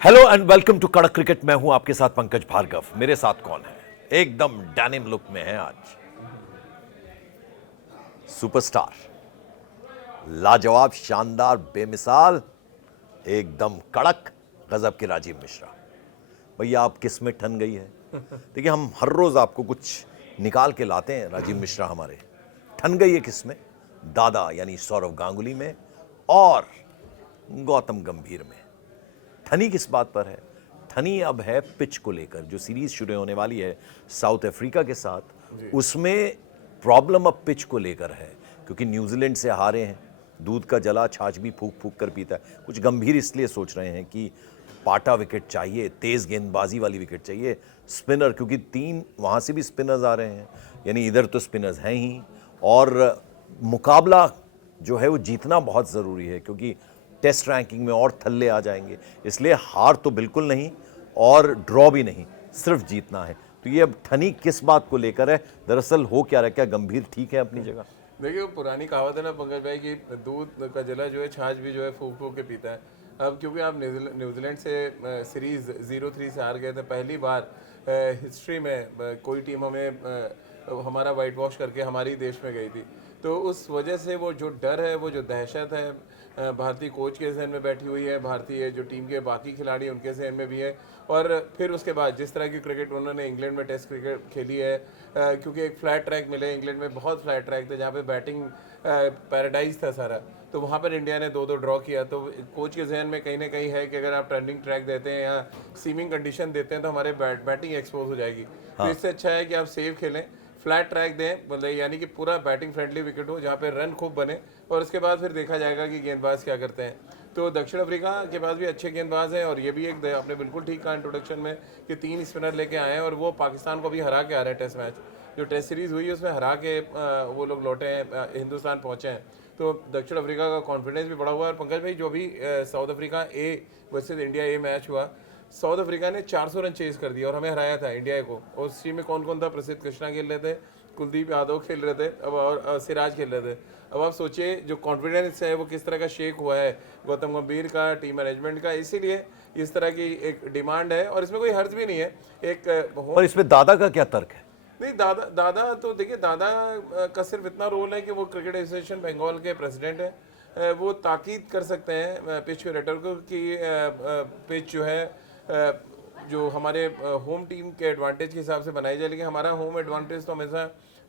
Hello and welcome to कड़क cricket. मैं हूं आपके साथ पंकज भार्गव। मेरे साथ कौन है? एकदम डैनिम लुक में है आज सुपरस्टार, लाजवाब, शानदार, बेमिसाल, एकदम कड़क गजब के राजीव मिश्रा। भैया आप किस में ठन गई है? देखिए हम हर रोज आपको कुछ निकाल के लाते हैं। राजीव मिश्रा हमारे ठन गई है किस में? दादा यानी सौरव गांगुली में और गौतम गंभीर में। ठनी किस बात पर है? ठनी अब है पिच को लेकर। जो सीरीज शुरू होने वाली है साउथ अफ्रीका के साथ, उसमें प्रॉब्लम अब पिच को लेकर है, क्योंकि न्यूजीलैंड से हारे हैं। दूध का जला छाछ भी फूक फूक कर पीता है। कुछ गंभीर इसलिए सोच रहे हैं कि पाटा विकेट चाहिए, तेज गेंदबाजी वाली विकेट चाहिए, स्पिनर, क्योंकि 3 वहां से भी स्पिनर्स आ रहे हैं, यानी इधर तो स्पिनर्स हैं ही, और मुकाबला जो है वो जीतना बहुत ज़रूरी है, क्योंकि टेस्ट रैंकिंग में और थल्ले आ जाएंगे। इसलिए हार तो बिल्कुल नहीं और ड्रॉ भी नहीं, सिर्फ जीतना है। तो ये अब ठनी किस बात को लेकर है? दरअसल हो क्या रहा है? क्या गंभीर ठीक है अपनी जगह? देखिए, वो पुरानी कहावत है ना पंकज भाई कि दूध का जला जो है छाछ भी जो है फूक फूक के पीता है। अब क्योंकि आप न्यूजीलैंड से सीरीज 0-3 से हार गए थे, पहली बार हिस्ट्री में कोई टीम हमें हमारा वाइट वॉश करके हमारी देश में गई थी। तो उस वजह से वो जो डर है, वो जो दहशत है, भारतीय कोच के जहन में बैठी हुई है, भारतीय जो टीम के बाकी खिलाड़ी उनके जहन में भी है। और फिर उसके बाद जिस तरह की क्रिकेट उन्होंने इंग्लैंड में टेस्ट क्रिकेट खेली है, क्योंकि एक फ्लैट ट्रैक मिले इंग्लैंड में, बहुत फ्लैट ट्रैक थे जहाँ पे बैटिंग पैराडाइज था सारा। तो वहाँ पर इंडिया ने 2-2 ड्रॉ किया। तो कोच के जहन में कहीं ना कहीं है कि अगर आप टर्निंग ट्रैक देते हैं या सीमिंग कंडीशन देते हैं तो हमारे बैटिंग एक्सपोज हो जाएगी। तो इससे अच्छा है कि आप सेफ खेलें, फ्लैट ट्रैक दें, मतलब यानी कि पूरा बैटिंग फ्रेंडली विकेट हो जहाँ पे रन खूब बने, और उसके बाद फिर देखा जाएगा कि गेंदबाज क्या करते हैं। तो दक्षिण अफ्रीका के पास भी अच्छे गेंदबाज हैं, और ये भी एक आपने बिल्कुल ठीक कहा इंट्रोडक्शन में कि 3 स्पिनर लेके आए हैं, और वो पाकिस्तान को भी हरा के आ रहे हैं। टेस्ट मैच जो टेस्ट सीरीज हुई है उसमें हरा के वो लोग लौटे हैं, हिंदुस्तान पहुंचे हैं। तो दक्षिण अफ्रीका का कॉन्फिडेंस भी बढ़ा हुआ है। और पंकज भाई, जो भी साउथ अफ्रीका ए वर्सेज इंडिया ए मैच हुआ, साउथ अफ्रीका ने 400 रन चेज कर दिया और हमें हराया था इंडिया को। और उस टीम में कौन कौन था? प्रसिद्ध कृष्णा खेल रहे थे, कुलदीप यादव खेल रहे थे, अब और सिराज खेल रहे थे। अब आप सोचिए जो कॉन्फिडेंस है वो किस तरह का शेक हुआ है गौतम गंभीर का, टीम मैनेजमेंट का। इसीलिए इस तरह की एक डिमांड है, और इसमें कोई हर्ज भी नहीं है। एक और इसमें दादा का क्या तर्क है? नहीं, दादा तो देखिए, दादा का सिर्फ इतना रोल है कि वो क्रिकेट एसोसिएशन बंगाल के प्रेसिडेंट है। वो ताकीद कर सकते हैं पिच क्यूरेटर को कि पिच जो है जो हमारे होम टीम के एडवांटेज के हिसाब से बनाई जाए। लेकिन हमारा होम एडवांटेज तो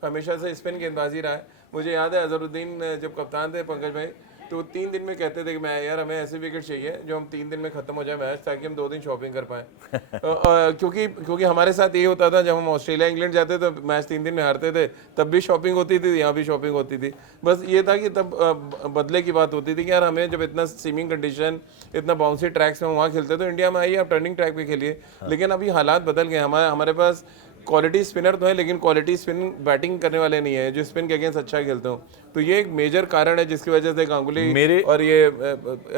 हमेशा से स्पिन गेंदबाजी रहा है। मुझे याद है अजहरुद्दीन जब कप्तान थे पंकज भाई, तो 3 दिन में कहते थे कि मैं यार हमें ऐसे विकेट चाहिए जो हम 3 दिन में खत्म हो जाए मैच, ताकि हम 2 दिन शॉपिंग कर पाए। क्योंकि हमारे साथ ये होता था, जब हम ऑस्ट्रेलिया इंग्लैंड जाते तो मैच 3 दिन में हारते थे, तब भी शॉपिंग होती थी, यहाँ भी शॉपिंग होती थी। बस ये था कि तब बदले की बात होती थी कि यार हमें जब इतना स्विमिंग कंडीशन, इतना बाउंसी ट्रैक्स में वहाँ खेलते तो इंडिया में आइए आप टर्निंग ट्रैक पे खेलिए। लेकिन अभी हालात बदल गए। हमारे पास क्वालिटी स्पिनर तो है, लेकिन क्वालिटी स्पिन बैटिंग करने वाले नहीं है जो स्पिन के अगेंस्ट अच्छा खेलते हो। तो ये एक मेजर कारण है जिसकी वजह से गांगुली और ये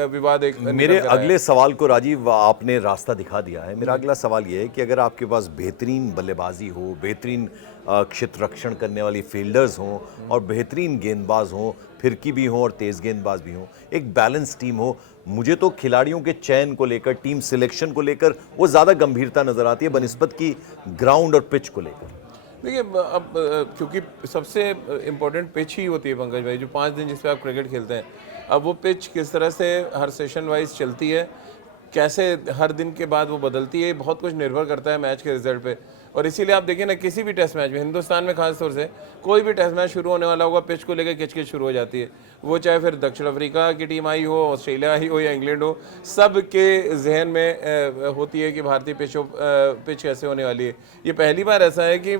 विवाद एक मेरे अगले सवाल को राजीव आपने रास्ता दिखा दिया है। मेरा अगला सवाल ये है कि अगर आपके पास बेहतरीन बल्लेबाजी हो, बेहतरीन क्षेत्र रक्षण करने वाली फील्डर्स हों और बेहतरीन गेंदबाज हों, फिरकी भी हों और तेज गेंदबाज भी हों, एक बैलेंस टीम हो, मुझे तो खिलाड़ियों के चयन को लेकर, टीम सिलेक्शन को लेकर वो ज़्यादा गंभीरता नजर आती है बनिस्बत की ग्राउंड और पिच को लेकर। देखिए, अब क्योंकि सबसे इम्पोर्टेंट पिच ही होती है पंकज भाई, जो 5 दिन जिस पे आप क्रिकेट खेलते हैं। अब वो पिच किस तरह से हर सेशन वाइज चलती है, कैसे हर दिन के बाद वो बदलती है, बहुत कुछ निर्भर करता है मैच के रिजल्ट पे। और इसीलिए आप देखिए ना, किसी भी टेस्ट मैच में, हिंदुस्तान में खास तौर से कोई भी टेस्ट मैच शुरू होने वाला होगा, पिच को लेकर किचकिच शुरू हो जाती है। वो चाहे फिर दक्षिण अफ्रीका की टीम आई हो, ऑस्ट्रेलिया आई हो या इंग्लैंड हो, सब के जहन में होती है कि भारतीय पिच कैसे होने वाली है। ये पहली बार ऐसा है कि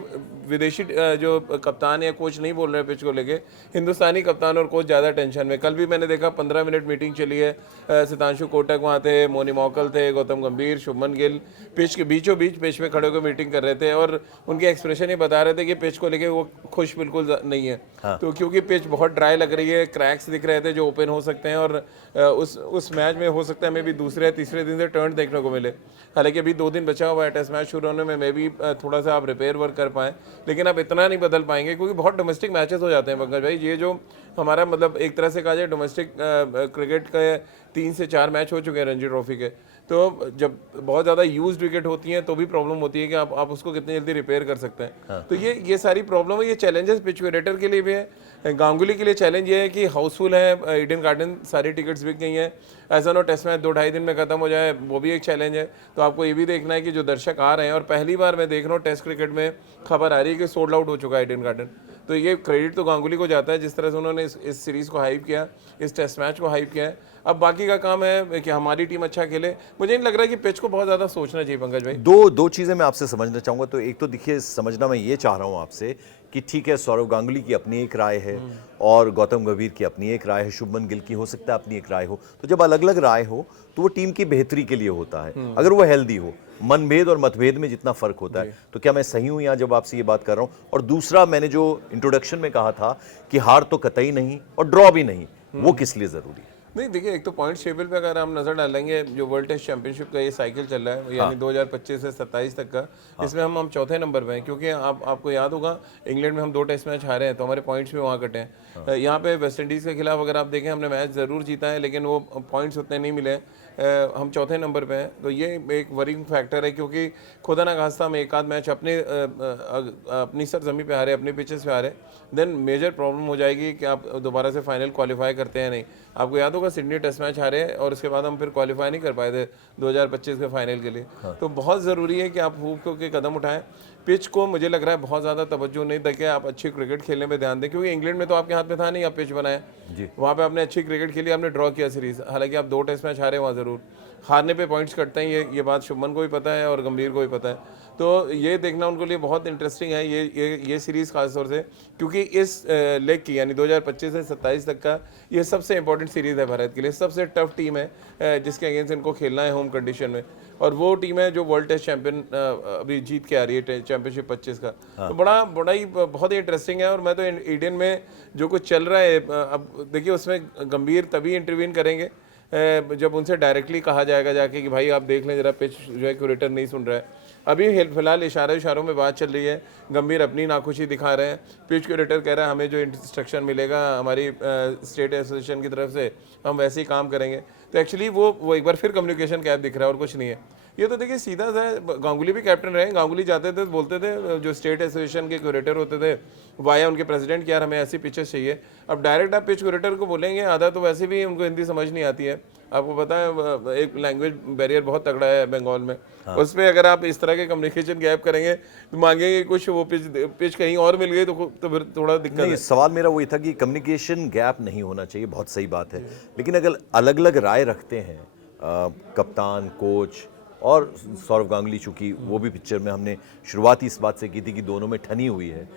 विदेशी जो कप्तान या कोच नहीं बोल रहे पिच को लेके, हिंदुस्तानी कप्तान और कोच ज़्यादा टेंशन में। कल भी मैंने देखा 15 मिनट मीटिंग चली है, सितांशु कोटक वहाँ थे, मोनी मौकल थे, गौतम गंभीर, शुभमन गिल पिच के बीचों बीच पिच में खड़े होकर मीटिंग कर रहे थे, और उनके एक्सप्रेशन ही बता रहे थे कि पिच को लेके वो खुश बिल्कुल नहीं है। हाँ। तो क्योंकि पिच बहुत ड्राई लग रही है, क्रैक्स दिख रहे थे जो ओपन हो सकते हैं, और उस मैच में हो सकता है मैं भी दूसरे तीसरे दिन से टर्न देखने को मिले। हालांकि अभी 2 दिन बचा हुआ है टेस्ट मैच शुरू होने में, मैं भी थोड़ा सा आप रिपेयर वर्क कर पाएँ, लेकिन अब इतना नहीं बदल पाएंगे क्योंकि बहुत डोमेस्टिक मैचेस हो जाते हैं पंकज भाई। ये जो हमारा मतलब एक तरह से कहा जाए डोमेस्टिक क्रिकेट के 3 से 4 मैच हो चुके हैं रणजी ट्रॉफी के, तो जब बहुत ज़्यादा यूज्ड विकेट होती हैं तो भी प्रॉब्लम होती है कि आप उसको कितनी जल्दी रिपेयर कर सकते हैं। तो ये सारी प्रॉब्लम है, ये चैलेंजेस पिच क्यूरेटर के लिए भी है। गांगुली के लिए चैलेंज ये है कि हाउसफुल है ईडन गार्डन, सारी टिकट्स बिक गई हैं। ऐसा नो टेस्ट मैच 2-2.5 दिन में खत्म हो जाए, वो भी एक चैलेंज है। तो आपको ये भी देखना है कि जो दर्शक आ रहे हैं, और पहली बार मैं देख रहा हूँ टेस्ट क्रिकेट में खबर आ रही है कि सोल्ड आउट हो चुका है ईडन गार्डन। तो ये क्रेडिट तो गांगुली को जाता है, जिस तरह से उन्होंने इस सीरीज़ को हाइप किया, इस टेस्ट मैच को हाइप किया है। अब बाकी का काम है कि हमारी टीम अच्छा खेले। मुझे नहीं लग रहा है कि पिच को बहुत ज़्यादा सोचना चाहिए पंकज भाई। दो चीज़ें मैं आपसे समझना चाहूँगा। तो एक तो देखिए, समझना मैं ये चाह रहा हूँ आपसे कि ठीक है, सौरव गांगुली की अपनी एक राय है और गौतम गंभीर की अपनी एक राय है, शुभमन गिल की हो सकता है अपनी एक राय हो। तो जब अलग अलग राय हो तो वो टीम की बेहतरी के लिए होता है, अगर वो हेल्दी हो। मनभेद और मतभेद में जितना फर्क होता है, तो क्या मैं सही हूं यहाँ जब आपसे ये बात कर रहा हूं? और दूसरा, मैंने जो इंट्रोडक्शन में कहा था कि हार तो कतई नहीं और ड्रॉ भी नहीं, वो किस लिए जरूरी है? नहीं देखिए, एक तो पॉइंट टेबल पे अगर हम नजर डालेंगे, जो वर्ल्ड टेस्ट चैंपियनशिप का ये साइकिल चल रहा है, यानी 2025 से 27 तक का, इसमें हम चौथे नंबर पे हैं। क्योंकि आपको याद होगा, इंग्लैंड में हम 2 टेस्ट मैच हारे हैं, तो हमारे पॉइंट्स भी वहाँ कटे हैं। यहाँ पे वेस्ट इंडीज़ के खिलाफ अगर आप देखें, हमने मैच ज़रूर जीता है, लेकिन वो पॉइंट्स उतने नहीं मिले। हम चौथे नंबर पे हैं, तो ये एक वरिंग फैक्टर है। क्योंकि खुदा ना खास्ता हम एक आध मैच अपनी सरजमी पे हारे, अपनी पिचेस पे हारे, देन मेजर प्रॉब्लम हो जाएगी कि आप दोबारा से फाइनल क्वालिफाई करते हैं नहीं। आपको याद होगा, सिडनी टेस्ट मैच हारे और उसके बाद हम फिर क्वालिफाई नहीं कर पाए थे 2025 के फाइनल के लिए। तो बहुत ज़रूरी है कि आप खूब के कदम उठाएं। पिच को मुझे लग रहा है बहुत ज़्यादा तवज्जो नहीं देके आप अच्छी क्रिकेट खेलने में ध्यान दें। क्योंकि इंग्लैंड में तो आपके हाथ में था नहीं, आप पिच बनाए, वहाँ पे आपने अच्छी क्रिकेट खेली, आपने ड्रॉ किया सीरीज। हालांकि आप 2 टेस्ट मैच हारे वहाँ ज़रूर, हारने पे पॉइंट्स कटते हैं, ये बात शुभमन को भी पता है और गंभीर को भी पता है। तो ये देखना उनको लिए बहुत इंटरेस्टिंग है ये सीरीज़ खासतौर से, क्योंकि इस लेग की यानी 2025 से 27 तक का ये सबसे इंपॉर्टेंट सीरीज़ है भारत के लिए। सबसे टफ टीम है जिसके अगेंस्ट इनको खेलना है होम कंडीशन में, और वो टीम है जो वर्ल्ड टेस्ट चैंपियन अभी जीत के आ रही है, चैंपियनशिप 25 का। तो बड़ा ही बहुत ही इंटरेस्टिंग है। और मैं तो ईडन में जो कुछ चल रहा है, अब देखिए उसमें गंभीर तभी इंटरवीन करेंगे जब उनसे डायरेक्टली कहा जाएगा जाके कि भाई आप देख लें जरा, पिच जो है क्यूरेटर नहीं सुन रहा है। अभी फिलहाल इशारों में बात चल रही है, गंभीर अपनी नाखुशी दिखा रहे हैं, पिच क्यूरेटर कह रहा है हमें जो इंस्ट्रक्शन मिलेगा हमारी स्टेट एसोसिएशन की तरफ से, हम वैसे ही काम करेंगे। तो एक्चुअली वो एक बार फिर कम्युनिकेशन गैप दिख रहा है और कुछ नहीं है। ये तो देखिए सीधा सा, गांगुली भी कैप्टन रहे, गांगुली जाते थे बोलते थे, जो स्टेट एसोसिएशन के क्यूरेटर होते थे वाया उनके प्रेसिडेंट, कि यार हमें ऐसी पिचेस चाहिए। अब डायरेक्ट आप पिच क्यूरेटर को बोलेंगे, आधा तो वैसे भी उनको हिंदी समझ नहीं आती है। आपको पता है एक लैंग्वेज बैरियर बहुत तगड़ा है बंगाल में। उस पर अगर आप इस तरह के कम्युनिकेशन गैप करेंगे तो मांगेंगे कुछ, वो पिच कहीं और मिल गई तो फिर थोड़ा दिक्कत है। सवाल मेरा वही था कि कम्युनिकेशन गैप नहीं होना चाहिए, बहुत सही बात है। लेकिन अगर अलग अलग राय रखते हैं कप्तान, कोच और सौरव गांगुली, चूंकि वो भी पिक्चर में हमने शुरुआत इस बात से की थी कि दोनों में ठनी हुई है,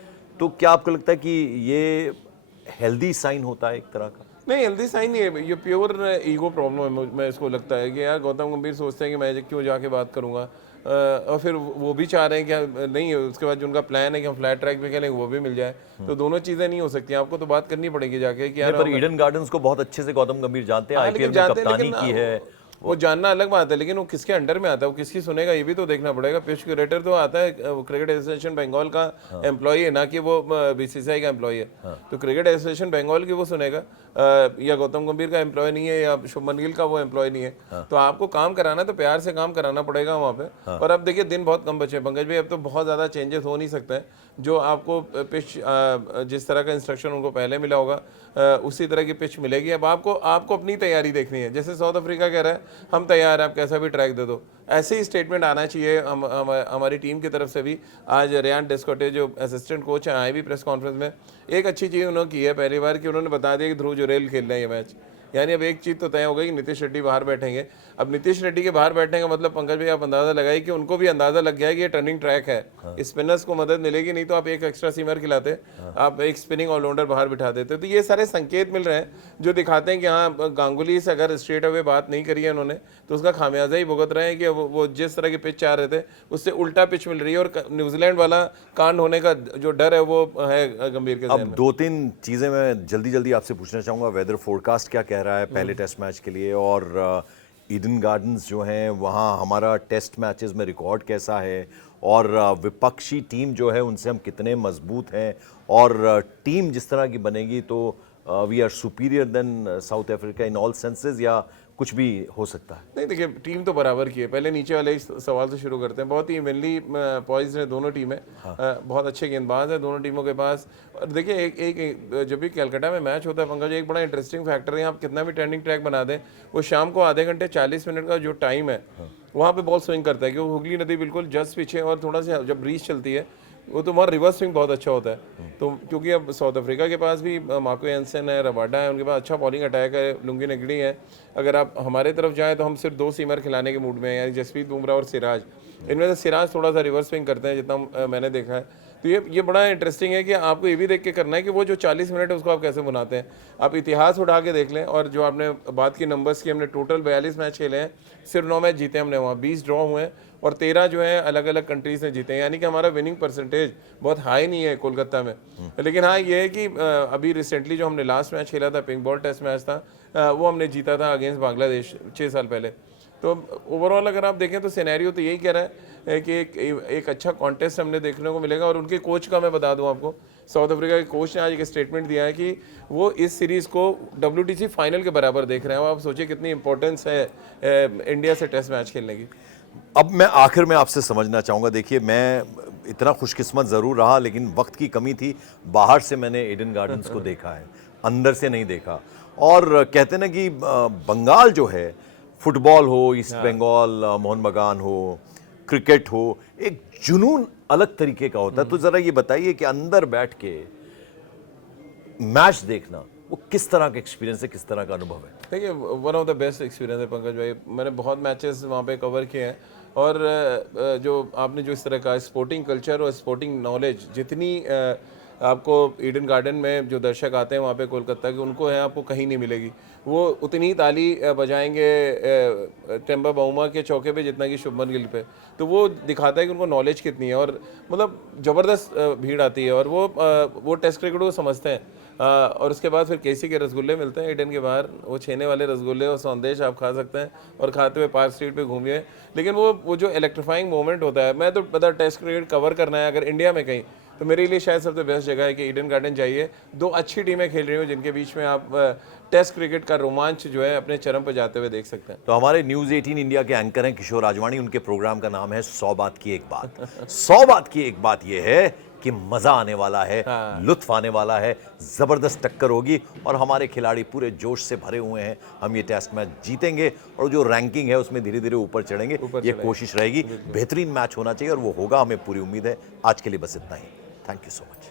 तो क्या आपको लगता है कि ये हेल्दी साइन होता है एक तरह का? नहीं, हेल्दी साइन नहीं है, ये प्योर ईगो प्रॉब्लम है। मैं इसको लगता है कि यार गौतम गंभीर सोचते हैं कि मैं क्यों जाके बात करूंगा, और फिर वो भी चाह रहे हैं कि नहीं, उसके बाद जो उनका प्लान है कि हम फ्लैट ट्रैक पे खेलेंगे वो भी मिल जाए। तो दोनों चीज़ें नहीं हो सकती, आपको तो बात करनी पड़ेगी जाके कि यार। पर ईडन गार्डन्स को बहुत अच्छे से गौतम गंभीर जानते हैं, आईपीएल में कप्तानी की है। वो जानना अलग बात है, लेकिन वो किसके अंडर में आता है, वो किसकी सुनेगा, ये भी तो देखना पड़ेगा। पिच क्यूरेटर तो आता है क्रिकेट एसोसिएशन बंगाल का एम्प्लॉय है, ना कि वो बीसीसीआई का एम्प्लॉय है। तो क्रिकेट एसोसिएशन बंगाल की वो सुनेगा, या गौतम गंभीर का एम्प्लॉय नहीं है, या शुभमन गिल का वो एम्प्लॉय नहीं है। तो आपको काम कराना तो प्यार से काम कराना पड़ेगा वहाँ पे। और अब देखिए दिन बहुत कम बचे पंकज भाई, अब तो बहुत ज़्यादा चेंजेस हो नहीं सकते हैं। जो आपको पिच जिस तरह का इंस्ट्रक्शन उनको पहले मिला होगा उसी तरह की पिच मिलेगी। अब आपको अपनी तैयारी देखनी है। जैसे साउथ अफ्रीका कह रहा है हम तैयार हैं, आप कैसा भी ट्रैक दे दो, ऐसे ही स्टेटमेंट आना चाहिए हमारी टीम की तरफ से भी। आज रेयान डेस्कोटे जो असिस्टेंट कोच हैं आए भी प्रेस कॉन्फ्रेंस में, एक अच्छी चीज़ उन्होंने की है पहली बार कि उन्होंने बता दिया कि ध्रुव जुरेल खेल रहे हैं ये मैच। यानी अब एक चीज़ तो तय हो गई कि नीतीश रेड्डी बाहर बैठेंगे। अब नीतीश रेड्डी के बाहर बैठने का मतलब पंकज भाई आप अंदाजा लगाइए कि उनको भी अंदाजा लग गया है कि ये टर्निंग ट्रैक है। स्पिनर्स को मदद मिलेगी, नहीं तो आप एक एक्स्ट्रा सीमर खिलाते, आप एक स्पिनिंग ऑलराउंडर बाहर बिठा देते। तो ये सारे संकेत मिल रहे हैं जो दिखाते हैं कि हाँ, गांगुली से अगर स्ट्रेट अवे बात नहीं करी है उन्होंने तो उसका खामियाजा ही भुगत रहे हैं कि वो जिस तरह की पिच चाह रहे थे उससे उल्टा पिच मिल रही है। और न्यूजीलैंड वाला कांड होने का जो डर है वो है गंभीर के। अब 2-3 चीज़ें मैं जल्दी आपसे पूछना चाहूँगा। वेदर फोरकास्ट क्या कह रहा है पहले टेस्ट मैच के लिए, और ईडन गार्डन्स जो हैं वहाँ हमारा टेस्ट मैचेस में रिकॉर्ड कैसा है, और विपक्षी टीम जो है उनसे हम कितने मजबूत हैं, और टीम जिस तरह की बनेगी तो we are superior than South Africa in all senses, या कुछ भी हो सकता है? नहीं देखिए, टीम तो बराबर की है। पहले नीचे वाले इस सवाल से शुरू करते हैं। बहुत ही इवनली पॉइज्ड है दोनों टीमें। बहुत अच्छे गेंदबाज हैं दोनों टीमों के पास। और देखिए एक जब भी कलकत्ता में मैच होता है पंकज, एक बड़ा इंटरेस्टिंग फैक्टर है, आप कितना भी टर्निंग ट्रैक बना दें, वो शाम को आधे घंटे 40 मिनट का जो टाइम है वहाँ पे बॉल स्विंग करता है, क्योंकि हुगली नदी बिल्कुल जस्ट पीछे, और थोड़ा सा जब ब्रीज चलती है वो तो वहाँ रिवर्स स्विंग बहुत अच्छा होता है। तो क्योंकि अब साउथ अफ्रीका के पास भी मार्को एंसन है, रबाडा है, उनके पास अच्छा बॉलिंग अटैक है, लुंगी नगड़ी है। अगर आप हमारे तरफ जाएँ तो हम सिर्फ 2 सीमर खिलाने के मूड में हैं, यानी जसप्रीत बुमराह और सिराज। इनमें से सिराज थोड़ा सा रिवर्स स्विंग करते हैं जितना मैंने देखा है। तो ये बड़ा इंटरेस्टिंग है कि आपको ये भी देख के करना है कि वो जो 40 मिनट है उसको आप कैसे बनाते हैं। आप इतिहास उठा के देख लें, और जो आपने बात की नंबर्स की, हमने टोटल 42 मैच खेले हैं, सिर्फ 9 मैच जीते हमने, वहाँ 20 ड्रॉ हुए हैं और 13 जो है अलग अलग कंट्रीज ने जीते हैं। यानी कि हमारा विनिंग परसेंटेज बहुत हाई नहीं है कोलकाता में। लेकिन हाँ ये है कि अभी रिसेंटली जो हमने लास्ट मैच खेला था, पिंक बॉल टेस्ट मैच था, वो हमने जीता था अगेंस्ट बांग्लादेश 6 साल पहले। तो ओवरऑल अगर आप देखें तो सिनेरियो तो यही कह रहा है कि एक अच्छा कॉन्टेस्ट हमने देखने को मिलेगा। और उनके कोच का मैं बता दूं आपको, साउथ अफ्रीका के कोच ने आज एक स्टेटमेंट दिया है कि वो इस सीरीज़ को WTC फाइनल के बराबर देख रहे हैं। आप सोचिए कितनी इंपॉर्टेंस है इंडिया से टेस्ट मैच खेलने की। अब मैं आखिर में आपसे समझना चाहूँगा, देखिए मैं इतना खुशकिस्मत ज़रूर रहा, लेकिन वक्त की कमी थी। बाहर से मैंने ईडन गार्डन्स को देखा है, अंदर से नहीं देखा। और कहते हैं ना कि बंगाल जो है, फुटबॉल हो, ईस्ट बंगाल, मोहन बगान हो, क्रिकेट हो, एक जुनून अलग तरीके का होता है। तो ज़रा ये बताइए कि अंदर बैठ के मैच देखना वो किस तरह का एक्सपीरियंस है, किस तरह का अनुभव है? देखिए, one of the best experience है पंकज भाई। मैंने बहुत मैचेस वहाँ पे कवर किए हैं, और जो आपने जो इस तरह का स्पोर्टिंग कल्चर और स्पोर्टिंग नॉलेज जितनी आपको ईडन गार्डन में जो दर्शक आते हैं वहाँ पे कोलकाता के, उनको है आपको कहीं नहीं मिलेगी। वो उतनी ताली बजाएंगे टेम्बा बाउमा के चौके पे जितना कि शुभमन गिल पे। तो वो दिखाता है कि उनको नॉलेज कितनी है, और मतलब ज़बरदस्त भीड़ आती है, और वो टेस्ट क्रिकेट को समझते हैं। और उसके बाद फिर केसी के रसगुल्ले मिलते हैं ईडन के बाहर, वो छेने वाले रसगुल्ले और संदेश आप खा सकते हैं, और खाते हुए पार्क स्ट्रीट पे घूमिए। लेकिन वो जो इलेक्ट्रीफाइंग मोमेंट होता है, मैं तो पता टेस्ट क्रिकेट कवर करना है अगर इंडिया में कहीं, तो मेरे लिए शायद सबसे बेस्ट जगह है कि ईडन गार्डन जाइए। 2 अच्छी टीमें खेल रही हो जिनके बीच में आप टेस्ट क्रिकेट का रोमांच जो है अपने चरम पर जाते हुए देख सकते हैं। तो हमारे न्यूज़ 18 इंडिया के एंकर हैं किशोर राजवानी, उनके प्रोग्राम का नाम है 100 बात की एक बात। 100 बात की एक बात यह है कि मजा आने वाला है, लुत्फ आने वाला है, जबरदस्त टक्कर होगी, और हमारे खिलाड़ी पूरे जोश से भरे हुए हैं। हम ये टेस्ट मैच जीतेंगे, और जो रैंकिंग है उसमें धीरे धीरे ऊपर चढ़ेंगे। ये कोशिश रहेगी, बेहतरीन मैच होना चाहिए, और वो होगा, हमें पूरी उम्मीद है। आज के लिए बस इतना ही। Thank you so much.